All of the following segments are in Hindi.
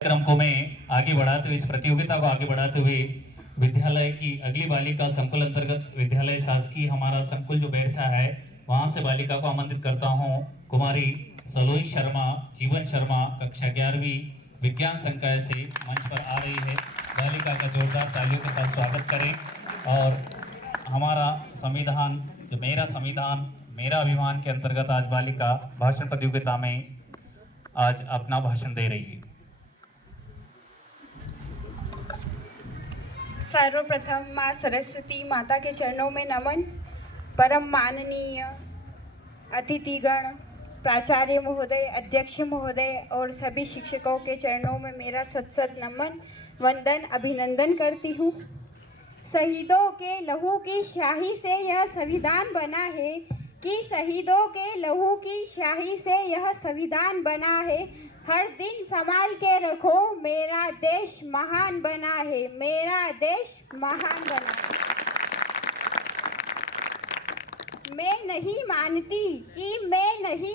कार्यक्रम को मैं आगे बढ़ाते हुए इस प्रतियोगिता को आगे बढ़ाते हुए विद्यालय की अगली बालिका संकुल अंतर्गत विद्यालय शासकीय हमारा संकुल जो बैरछा है वहां से बालिका को आमंत्रित करता हूं। कुमारी सलोई शर्मा जीवन शर्मा कक्षा 11वीं विज्ञान संकाय से मंच पर आ रही है। बालिका का जोरदार तालियों के साथ स्वागत करें। और हमारा संविधान जो मेरा संविधान मेरा अभिमान के अंतर्गत आज बालिका भाषण प्रतियोगिता में आज अपना भाषण दे रही है। सर्वप्रथम माँ सरस्वती माता के चरणों में नमन। परम माननीय अतिथिगण, प्राचार्य महोदय, अध्यक्ष महोदय और सभी शिक्षकों के चरणों में मेरा सत्सर नमन वंदन अभिनंदन करती हूँ। शहीदों के लहू की स्याही से यह संविधान बना है कि शहीदों के लहू की स्याही से यह संविधान बना है। हर दिन संभाल के रखो, मेरा देश महान बना है, मेरा देश महान बना है। मैं नहीं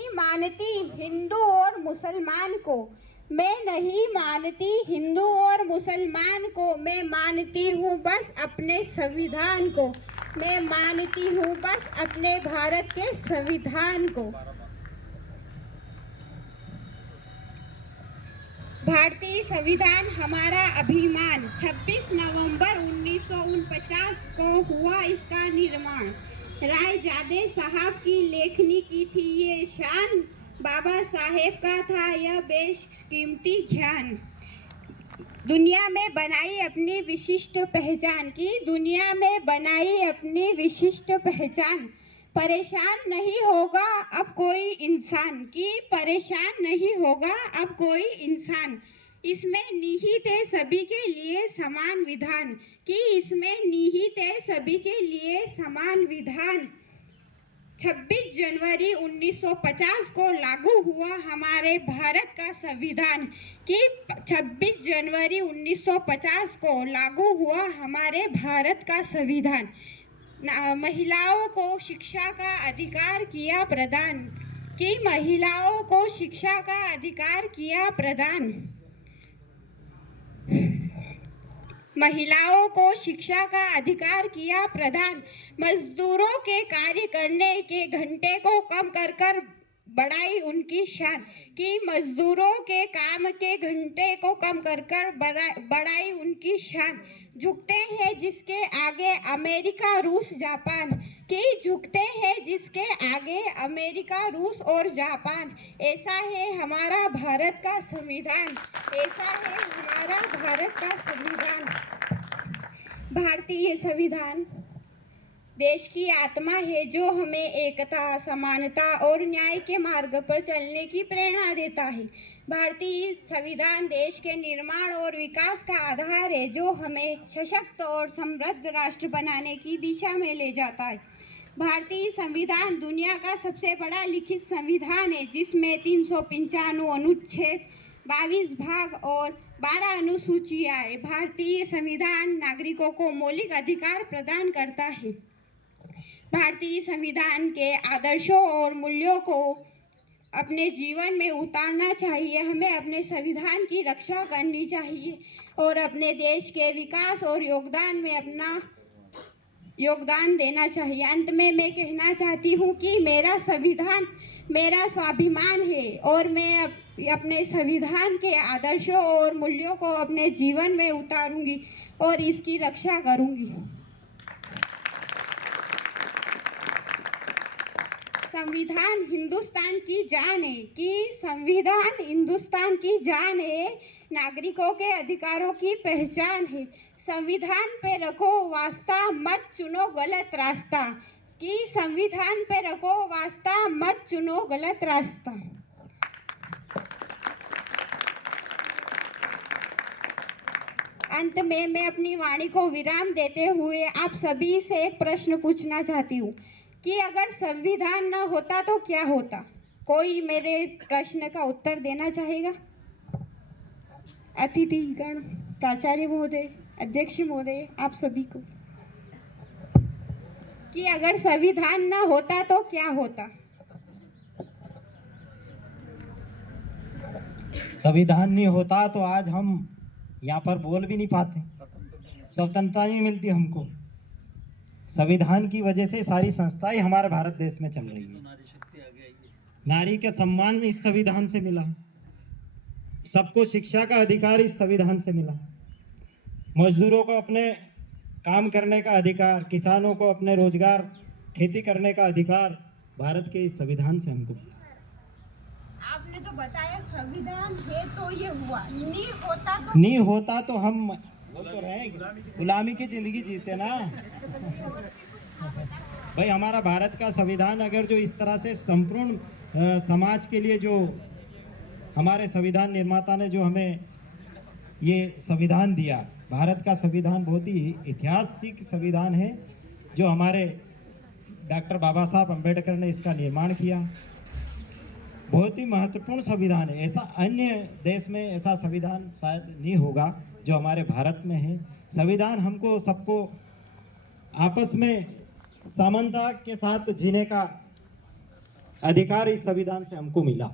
मानती हिंदू और मुसलमान को, मैं नहीं मानती हिंदू और मुसलमान को, मैं मानती हूँ बस अपने संविधान को, मैं मानती हूँ बस अपने भारत के संविधान को। भारतीय संविधान हमारा अभिमान। 26 नवंबर 1949 को हुआ इसका निर्माण। रायजादे साहब की लेखनी की थी ये शान, बाबा साहेब का था यह बेशकीमती ज्ञान। दुनिया में बनाई अपनी विशिष्ट पहचान की, दुनिया में बनाई अपनी विशिष्ट पहचान। परेशान नहीं होगा अब कोई इंसान की, परेशान नहीं होगा अब कोई इंसान। इसमें निहित है सभी के लिए समान विधान कि, इसमें निहित है सभी के लिए समान विधान। 26 जनवरी 1950 को लागू हुआ हमारे भारत का संविधान कि 26 जनवरी 1950 को लागू हुआ हमारे भारत का संविधान। महिलाओं को शिक्षा का अधिकार किया प्रदान कि, महिलाओं को शिक्षा का अधिकार किया प्रदान। महिलाओं को शिक्षा का अधिकार किया प्रदान। मजदूरों के कार्य करने के घंटे को कम कर बढ़ाई उनकी शान कि, मजदूरों के काम के घंटे को कम कर बढ़ाई उनकी शान। झुकते हैं जिसके आगे अमेरिका रूस जापान कि, झुकते हैं जिसके आगे अमेरिका रूस और जापान। ऐसा है हमारा भारत का संविधान, ऐसा है हमारा भारत का संविधान। भारतीय संविधान देश की आत्मा है जो हमें एकता, समानता और न्याय के मार्ग पर चलने की प्रेरणा देता है। भारतीय संविधान देश के निर्माण और विकास का आधार है जो हमें सशक्त और समृद्ध राष्ट्र बनाने की दिशा में ले जाता है। भारतीय संविधान दुनिया का सबसे बड़ा लिखित संविधान है जिसमें 395 अनुच्छेद, 22 भाग और 12 अनुसूचियां हैं। भारतीय संविधान नागरिकों को मौलिक अधिकार प्रदान करता है। भारतीय संविधान के आदर्शों और मूल्यों को अपने जीवन में उतारना चाहिए। हमें अपने संविधान की रक्षा करनी चाहिए और अपने देश के विकास और योगदान में अपना योगदान देना चाहिए। अंत में मैं कहना चाहती हूँ कि मेरा संविधान मेरा स्वाभिमान है और मैं अपने संविधान के आदर्शों और मूल्यों को अपने जीवन में उतारूंगी और इसकी रक्षा करूंगी। संविधान हिंदुस्तान की जान है कि, संविधान हिंदुस्तान की जान है, नागरिकों के अधिकारों की पहचान है। संविधान पे रखो वास्ता, मत चुनो गलत रास्ता कि, संविधान पे रखो वास्ता, मत चुनो गलत रास्ता। अंत में मैं अपनी वाणी को विराम देते हुए आप सभी से एक प्रश्न पूछना चाहती हूँ कि अगर संविधान न होता तो क्या होता? कोई मेरे प्रश्न का उत्तर देना चाहेगा? अतिथिगण, प्राचार्य महोदय, अध्यक्ष महोदय, आप सभी को कि अगर संविधान न होता तो क्या होता? संविधान नहीं होता तो आज हम यहाँ पर बोल भी नहीं पाते, स्वतंत्रता नहीं मिलती हमको। संविधान की वजह से सारी संस्थाएं हमारे भारत देश में चल रही है। नारी का सम्मान इस संविधान से मिला, सबको शिक्षा का अधिकार इस संविधान से मिला, मजदूरों को अपने काम करने का अधिकार, किसानों को अपने रोजगार खेती करने का अधिकार भारत के इस संविधान से हमको। आपने तो बताया संविधान है तो ये हुआ, नहीं होता तो हम बोल तो रहे गुलामी की जिंदगी जीते ना भाई। हमारा भारत का संविधान अगर जो इस तरह से संपूर्ण समाज के लिए जो हमारे संविधान निर्माता ने जो हमें ये संविधान दिया, भारत का संविधान बहुत ही ऐतिहासिक संविधान है जो हमारे डॉक्टर बाबा साहब अम्बेडकर ने इसका निर्माण किया। बहुत ही महत्वपूर्ण संविधान है, ऐसा अन्य देश में ऐसा संविधान शायद नहीं होगा जो हमारे भारत में है। संविधान हमको सबको आपस में समानता के साथ जीने का अधिकार इस संविधान से हमको मिला।